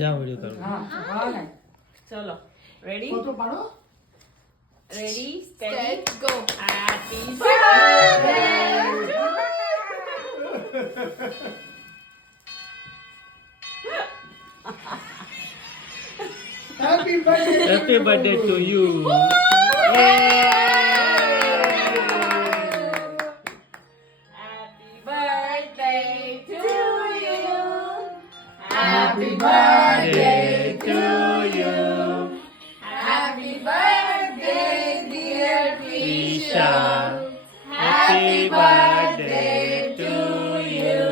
યા video કરું. હા ને ચલો રેડી ફોટો પાડો ready state go. Happy happy birthday happy birthday to you. Happy birthday to you. Happy birthday, dear Isha. Trisha. Happy birthday to you.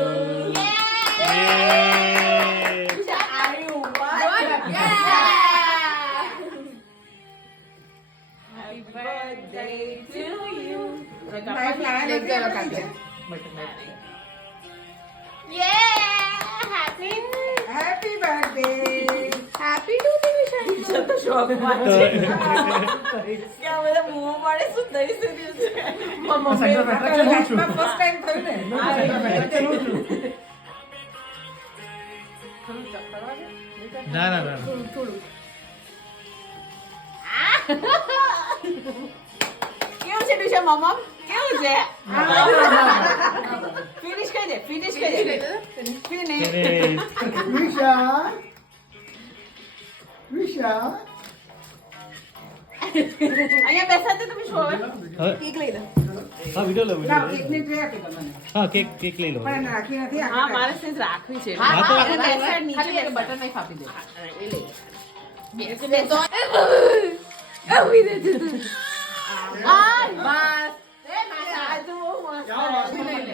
Yay. Are you what? Yeah. Happy birthday to you. Let's go, Katya. Yeah. Happy. Happy birthday Happy to Trisha. તો શોખમાં તો છે કે આ બધા મોં પાડે શું થઈ શક્યું છે ફર્સ્ટ ટાઈમ થયું ને ના ના ના. કેવું છે ડિશા મામા કેવું છે ફિનિશ કરી દે ફિનિશ કરી દે ફિનિશ Finish. વિશા અહીંયા બેસાતે તમે શો હવે હવે કેક લઈ લો હા વિડિયો લો લાવ વિડિયો. કેકની ટ્રે આપી તમને હા કેક કેક લઈ લો. પણ એને રાખી નથી હા મારે સેજ રાખવી છે હા, તો એને બેસાડ નીચે ખાલી બેસાડ. બટન નહીં આપી દે. હા, એ લઈ લે. આ બસ. એ મારે આ તો બહુ મસ્ત છે. લઈ લે.